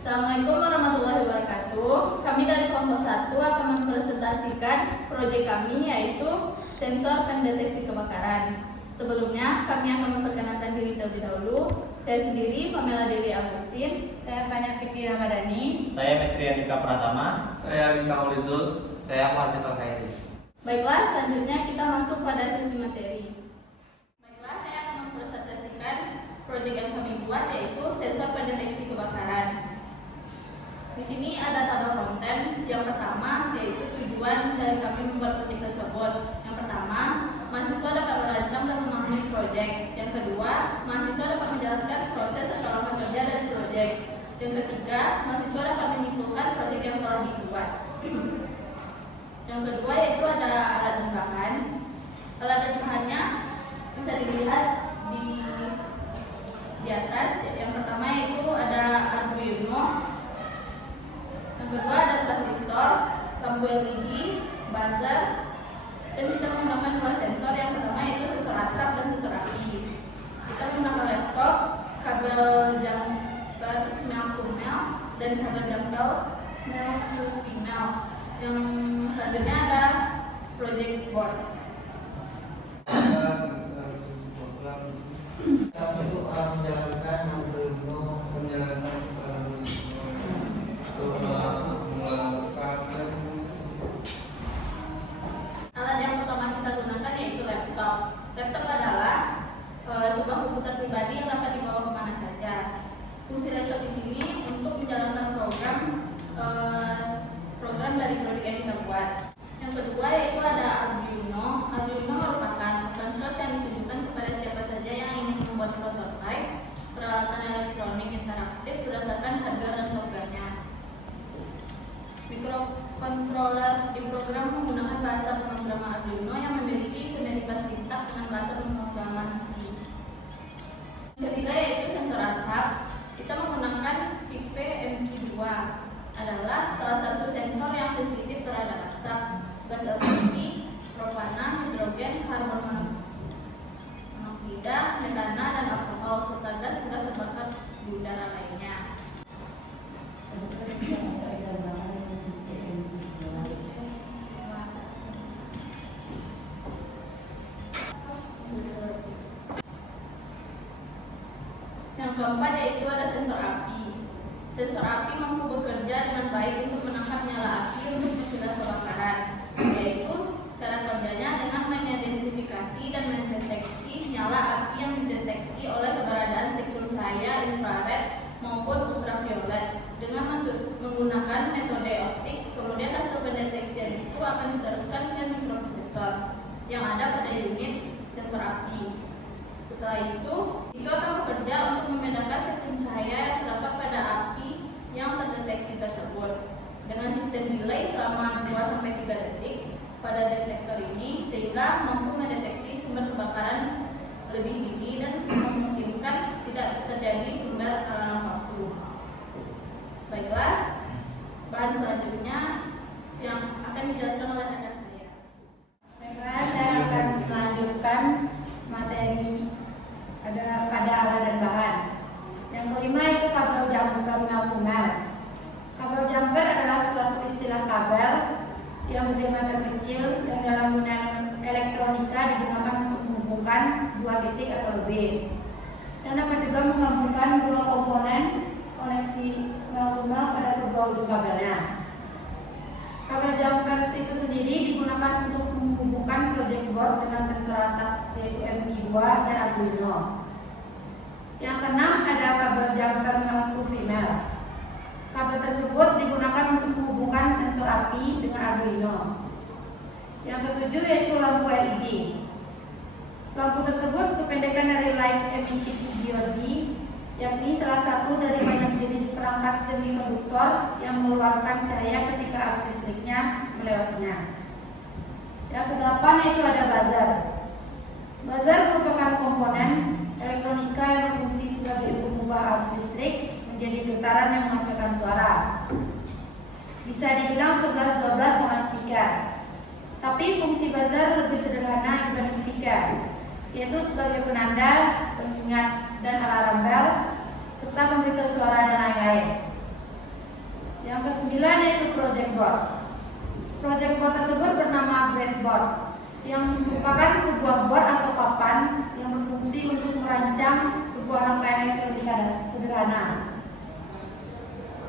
Assalamualaikum warahmatullahi wabarakatuh. Kami dari kelompok 1 akan mempresentasikan proyek kami, yaitu sensor pendeteksi kebakaran. Sebelumnya kami akan memperkenalkan diri terlebih dahulu. Saya sendiri Pamela Dewi Agustin. Saya Fania Fikri Ramadhani. Saya Metri Andika Pratama. Saya Bintang Olizul. Saya mahasiswa KRI. Baiklah, selanjutnya kita masuk pada sesi materi. Baiklah, saya akan mempresentasikan proyek yang kami buat, yaitu sensor pendeteksi kebakaran. Di sini ada tabel konten. Yang pertama yaitu tujuan dari kami membuat proyek tersebut. Yang pertama, mahasiswa dapat merancang dan memahami proyek. Yang kedua, mahasiswa dapat menjelaskan proses atau langkah kerja dari proyek. Yang ketiga, mahasiswa dapat menyimpulkan proyek yang telah dibuat. Yang kedua yaitu ada alat dan bahan. Alat dan bahannya bisa dilihat di atas. Yang pertama yaitu ada Arduino. Yang kedua ada transistor, lampu LED, buzzer, dan kita menggunakan dua sensor. Yang pertama yaitu sensor asap dan sensor api. Kita menggunakan laptop, kabel jumper male to male, dan kabel jumper male to female. Yang selanjutnya ada project board. Untuk menjalankan Arduino, menjalankan Alat yang pertama kita gunakan yaitu laptop. Laptop adalah sebuah komputer pribadi yang dapat dibawa kemana saja. Fungsi laptop di sini untuk menjalankan program dari proyek yang kita buat. Yang kedua yaitu ada Arduino. Arduino merupakan open source yang ditujukan kepada siapa saja yang ingin membuat prototipe peralatan elektronik interaktif berdasarkan hardware dan softwarenya. Microcontroller diprogram menggunakan bahasa pemrograman Arduino yang memiliki kemiripan sintak dengan bahasa pemrograman C. Yang ketiga yaitu sensor asap. Kita menggunakan tipe MP2, adalah salah satu sensor yang sensitif terhadap asap, gas LPG, propana, hidrogen, karbon monoksida, metana, dan alkohol, serta gas sudah terbakar di udara lainnya. Yang keempat yaitu ada sensor api. Sensor api mampu bekerja dengan baik untuk menangkap nyala api untuk mencegah kebakaran, yaitu cara kerjanya dengan mengidentifikasi dan mendeteksi nyala api yang dideteksi oleh keberadaan siklus cahaya infrared maupun ultraviolet dengan menggunakan metode optik. Kemudian hasil pendeteksian itu akan diteruskan ke mikroprosesor yang ada pada unit sensor api. Setelah itu akan bekerja untuk membedakan siklus cahaya yang terdapat pada api yang terdeteksi tersebut dengan sistem delay selama 2-3 detik pada detektor ini, sehingga mampu mendeteksi sumber kebakaran lebih dini dan memungkinkan tidak terjadi sumber alarm palsu. Baiklah, bahan selanjutnya yang akan dijelaskan oleh rekan saya. Baiklah, saya akan melanjutkan materi pada alat dan bahan. Yang kelima itu kabel jumper male to male. Kabel jumper adalah suatu istilah kabel yang berdiameter kecil dan dalam dunia elektronika digunakan untuk menghubungkan dua titik atau lebih, dan dapat juga menghubungkan dua komponen koneksi male to male pada kedua ujung kabelnya. Kabel jumper itu sendiri digunakan untuk menghubungkan project board dengan sensor asap yaitu MP2 dan Arduino. Yang keenam ada kabel jumper male to female. Kabel tersebut digunakan untuk menghubungkan sensor api dengan Arduino. Yang ketujuh yaitu lampu LED. Lampu tersebut kependekan dari light emitting diode, yakni salah satu dari banyak jenis perangkat semikonduktor yang mengeluarkan cahaya ketika arus listriknya melewatinya. Yang kedelapan yaitu ada buzzer. Buzzer merupakan komponen elektronika yang berfungsi sebagai pengubah arus listrik menjadi getaran yang menghasilkan suara. Bisa dibilang 11-12 sama speaker. Tapi fungsi buzzer lebih sederhana dibanding speaker, yaitu sebagai penanda, pengingat, dan alarm bel, serta memberitahu suara dan lain-lain. board. Project board tersebut bernama breadboard, yang merupakan sebuah board atau papan yang berfungsi untuk merancang sebuah rangkaian elektronik sederhana.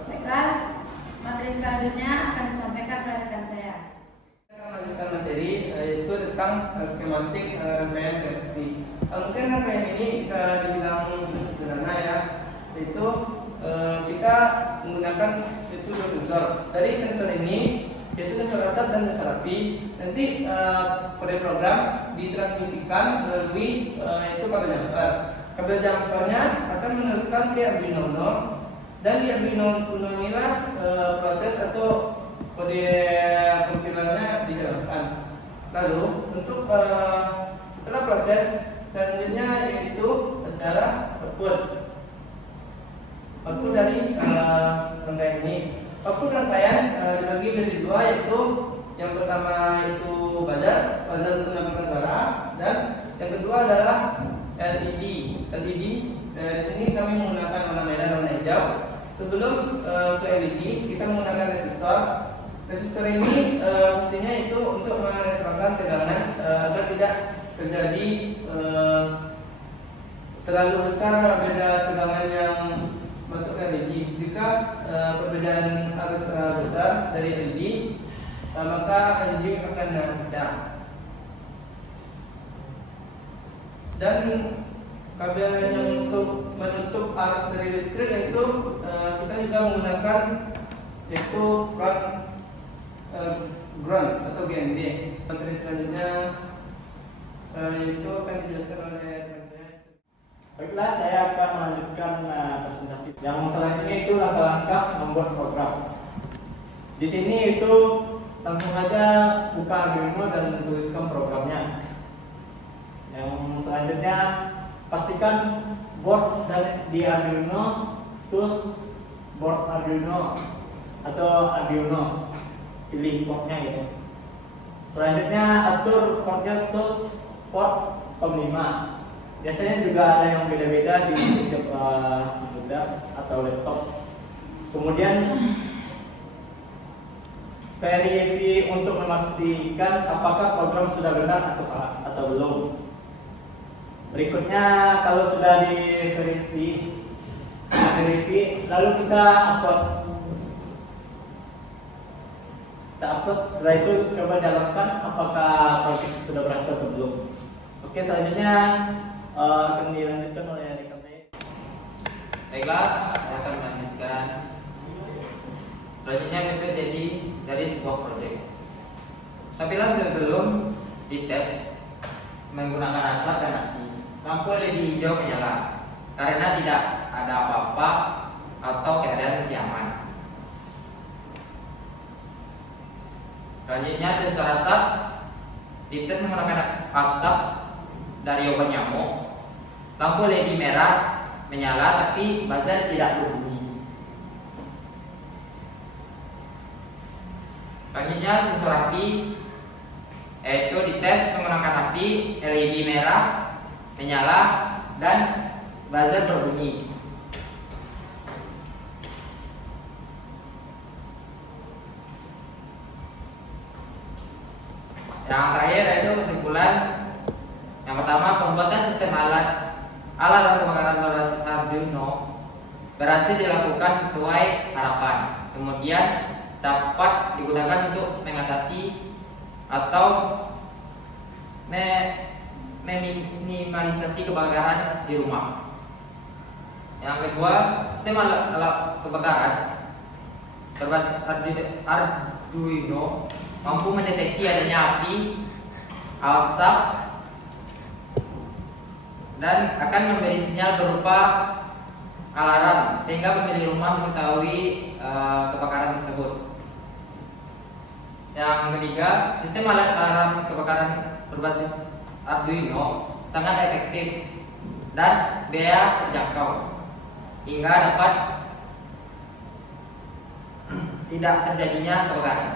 Baiklah, materi selanjutnya akan disampaikan oleh rekan saya. Kita akan melanjutkan materi yaitu tentang skematik rangkaian reaksi. Mungkin rangkaian ini bisa dibilang sederhana ya, yaitu kita menggunakan itu dua sensor. Dari sensor ini yaitu sensor asap dan sensor api. Nanti kode program ditransmisikan melalui itu kabel jumper. Kabel jumpernya akan meneruskan ke Arduino Uno, dan di Arduino Uno inilah proses atau kode kompilernya dijalankan. Lalu untuk setelah proses selanjutnya yaitu adalah output dari rangkaian ini. Output rangkaian dibagi menjadi dua, yaitu yang pertama itu buzzer untuk menambahkan suara, dan yang kedua adalah LED. Di sini kami menggunakan warna merah dan warna hijau. Sebelum ke LED kita menggunakan resistor. Resistor ini fungsinya itu untuk menetralkan tegangan agar tidak terjadi terlalu besar beda tegangan yang masuk ke LED. Jika perbedaan arus besar dari LED, maka LED akan pecah. Dan kabel yang untuk menutup arus dari listrik yaitu kita juga menggunakan yaitu ground atau GND. Materi selanjutnya itu akan dijelaskan oleh rekan saya. Baiklah, saya akan melanjutkan presentasi. Yang selanjutnya itu langkah-langkah membuat program. Di sini itu langsung saja buka Arduino dan tuliskan programnya. Yang selanjutnya pastikan board di Arduino terus board Arduino atau Arduino, pilih portnya gitu. Selanjutnya atur portnya terus port COM5. Biasanya juga ada yang beda-beda di setiap komputer atau laptop. Kemudian verify untuk memastikan apakah program sudah benar atau salah atau belum. Berikutnya kalau sudah di verify, lalu kita upload. Setelah itu coba jalankan apakah project sudah berhasil atau belum. Oke, selanjutnya akan dilanjutkan oleh rekan saya. Baiklah, saya akan melanjutkan. Selanjutnya itu jadi dari sebuah proyek. Apabila sebelum dites menggunakan asap dan api, lampu LED hijau menyala karena tidak ada apa-apa atau keadaan masih aman. Selanjutnya sensor asap dites menggunakan asap dari obat nyamuk. Lampu LED merah menyala tapi buzzer tidak berbunyi. Selanjutnya sensor api yaitu dites menggunakan api, LED merah menyala dan buzzer berbunyi. Yang terakhir yaitu kesimpulan. Yang pertama, pembuatan sistem alat dan kebakaran berbasis Arduino berhasil dilakukan sesuai harapan. Kemudian dapat digunakan untuk mengatasi atau meminimalisasi kebakaran di rumah. Yang kedua, sistem alat kebakaran berbasis Arduino mampu mendeteksi adanya api, asap, dan akan memberi sinyal berupa alarm sehingga pemilik rumah mengetahui kebakaran tersebut. Yang ketiga, sistem alarm kebakaran berbasis Arduino sangat efektif dan biaya terjangkau hingga dapat tidak terjadinya kebakaran.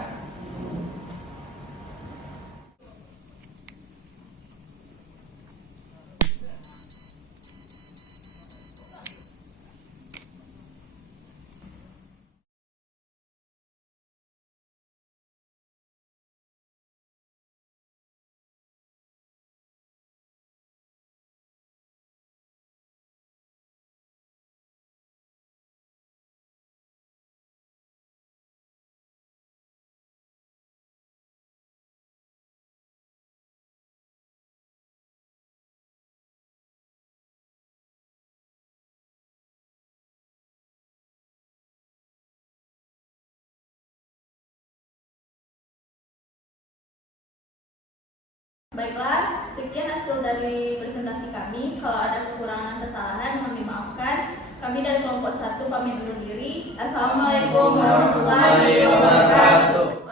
Baiklah, sekian hasil dari presentasi kami. Kalau ada kekurangan dan kesalahan mohon dimaafkan. Kami dari kelompok 1 pamit undur diri. Assalamualaikum warahmatullahi wabarakatuh.